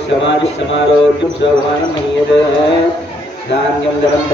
समाधि समारोह सौभान धान्यम धर्म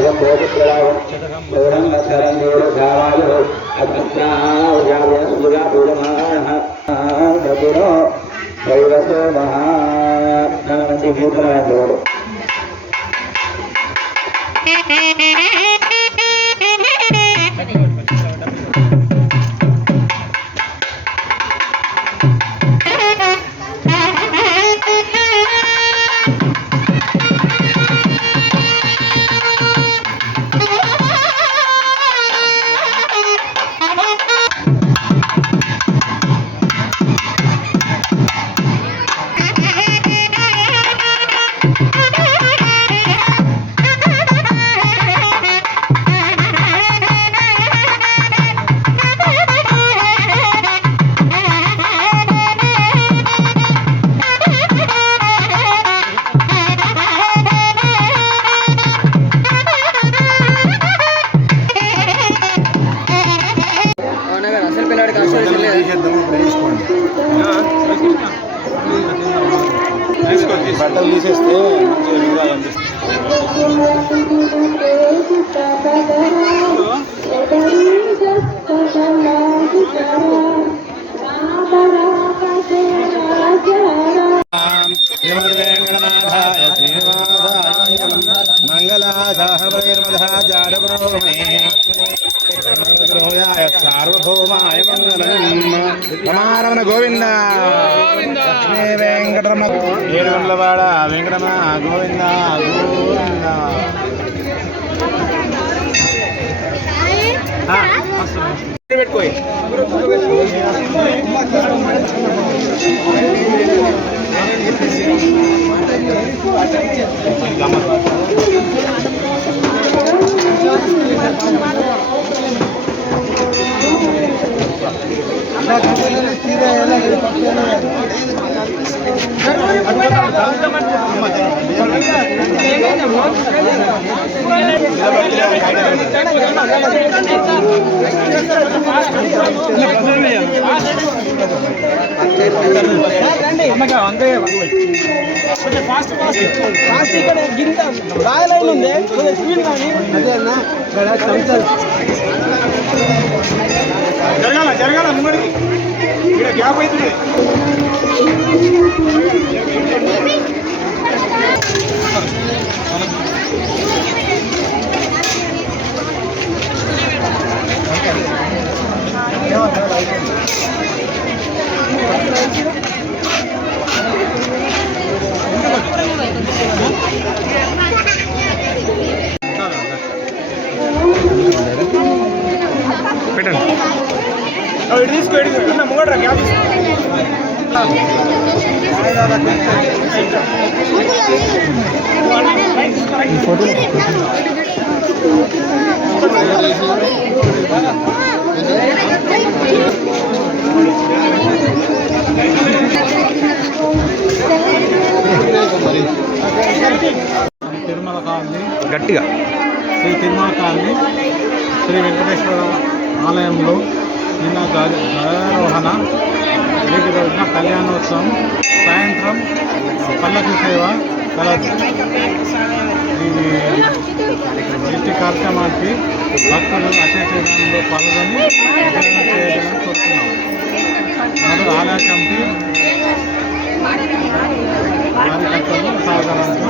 బట్టలు తీసేస్తే సార్వభౌమాయ రమారమణ గోవింద లక్ష్మీ వెంకటరమణ ఏడుగొండలవాడ వెంకటరమణ గోవింద గోవింద. పెట్టుకోయి గింత రాయలైన్ ఉంది స్పీడ్ కానీ అదే అన్న జరగాల జరగాల ముంగడికి ఇక్కడ గ్యాప్ అవుతుంది. పెట్టండి తీసుకోండి ముంగడ గ్యాప్ తిరుమల కాలనీ గట్టిగా శ్రీ తిరుమల కాలనీ శ్రీ వెంకటేశ్వర ఆలయంలో నిన్న ధ్వజారోహణ నేటి రోజున కళ్యాణోత్సవం సాయంత్రం పల్లకి సేవ కలదు. ఈ కార్యక్రమానికి భక్తులు అచేతనంలో పాల్గొని విజయవంతం చేయాలని కోరుతున్నాము. మరియు ఆలయ కమిటీ కార్యకర్తలు సహకారంతో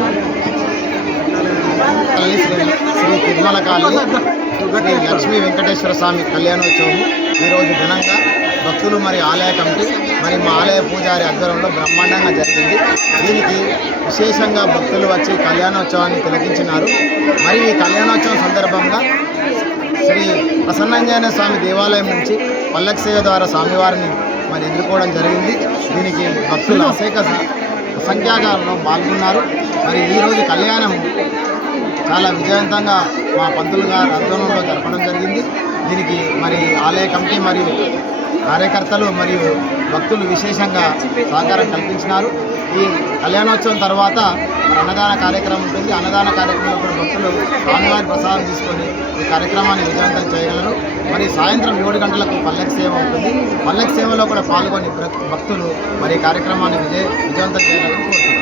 శ్రీ తిరుమల కాళీ శ్రీ లక్ష్మీ వెంకటేశ్వర స్వామి కళ్యాణోత్సవం ఈరోజు ఘనంగా భక్తులు మరి ఆలయ కమిటీ మరి మా ఆలయ పూజారి ఆధ్వర్యంలో బ్రహ్మాండంగా జరిగింది. దీనికి విశేషంగా భక్తులు వచ్చి కళ్యాణోత్సవాన్ని తిలకించినారు. మరి ఈ కళ్యాణోత్సవం సందర్భంగా శ్రీ ప్రసన్నాంజనేయ స్వామి దేవాలయం నుంచి పల్లకి సేవ ద్వారా స్వామివారిని మరి ఎదుర్కోవడం జరిగింది. దీనికి భక్తులు అసంఖ్యాకంలో పాల్గొన్నారు. మరి ఈరోజు కళ్యాణం చాలా విజయవంతంగా మా పంతులు గారి ఆధ్వర్యంలో జరపడం జరిగింది. దీనికి మరి ఆలయ కమిటీ మరియు కార్యకర్తలు మరియు భక్తులు విశేషంగా సహకారం కల్పించినారు. ఈ కళ్యాణోత్సవం తర్వాత అన్నదాన కార్యక్రమం ఉంటుంది. అన్నదాన కార్యక్రమంలో కూడా భక్తులు స్వామివారి ప్రసాదం తీసుకొని ఈ కార్యక్రమాన్ని విజయవంతం చేయగలరు. మరి సాయంత్రం 7 గంటలకు పల్లకి సేవ ఉంటుంది. పల్లకి సేవలో కూడా పాల్గొని భక్తులు మరి ఈ కార్యక్రమాన్ని విజయవంతం చేయాలని కోరుతున్నారు.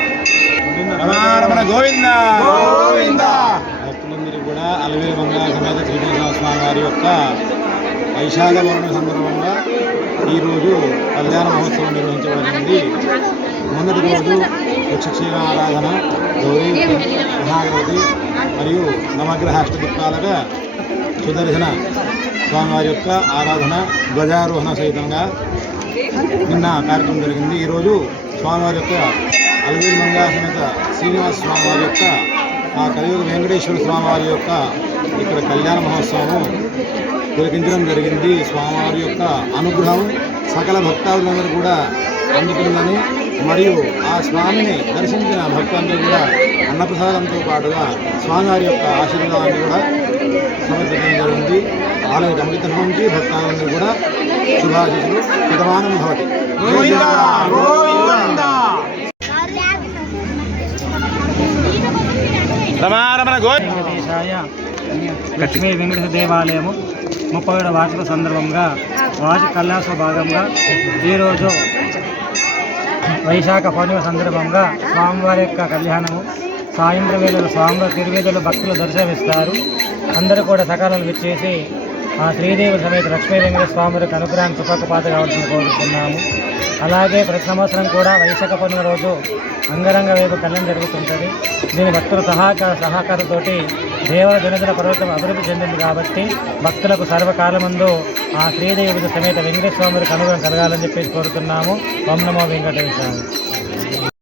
భక్తులందరూ కూడా అలవేలు మంగళ సమేత శ్రీనివాస స్వామి వారి యొక్క వైశాఖ పౌర్ణమి సందర్భంగా ఈరోజు కళ్యాణ మహోత్సవం నిర్వహించబడింది. మొదటి రోజు యక్షక్షేణ ఆరాధన, గౌరీ, మహాగణపతి మరియు నవగ్రహాష్టదిక్పాలక సుదర్శన స్వామివారి యొక్క ఆరాధన ధ్వజారోహణ సహితంగా నిన్న కార్యక్రమం జరిగింది. ఈరోజు స్వామివారి యొక్క అలవేలు మంగళ సమేత శ్రీనివాస స్వామివారి యొక్క ఆ కలియుగ వెంకటేశ్వర స్వామివారి యొక్క ఇక్కడ కళ్యాణ మహోత్సవం తిలకించడం జరిగింది. స్వామివారి యొక్క అనుగ్రహం సకల భక్తాదులందరూ కూడా అందుతుందని మరియు ఆ స్వామిని దర్శించిన భక్తులందరూ కూడా అన్నప్రసాదంతో పాటుగా స్వామివారి యొక్క ఆశీర్వాదాన్ని కూడా సమర్పించడం జరిగింది. ఆలయ కమిటీ తరఫు నుంచి భక్తాదులందరూ కూడా శుభాశీస్సులు శతమానం భవతి. లక్ష్మీ వెంకటేశ్వర దేవాలయము 37వ వార్షిక సందర్భంగా వార్షిక కళ్యాణోత్సవ భాగంగా ఈరోజు వైశాఖ పౌర్ణమి సందర్భంగా స్వామివారి యొక్క కళ్యాణము సాయంత్రం వేళలో స్వామివారి తిరువేదులు భక్తులు దర్శనమిస్తారు. అందరూ కూడా సకాలంలో విచ్చేసి ఆ శ్రీదేవి సమేత లక్ష్మీ వెంకటేశ్వర స్వామివారికి అనుగ్రహాన్ని సుఖపాత కావాల్సిన కోరుతున్నాము. అలాగే ప్రతి సంవత్సరం కూడా వైశాఖ పౌర్ణమి రోజు అంగరంగ వైపు కళ్యాణం జరుగుతుంటుంది. దీని భక్తుల సహకారంతోటి దేవర దినదిన పర్వతం అభివృద్ధి చెందింది కాబట్టి భక్తులకు సర్వకాలమందు ఆ శ్రీదేవి సమేత వెంకటేశ్వర స్వామివారికి అనుగ్రహం కలగాలని చెప్పేసి కోరుతున్నాము. ఓం నమో వెంకటేశాయ.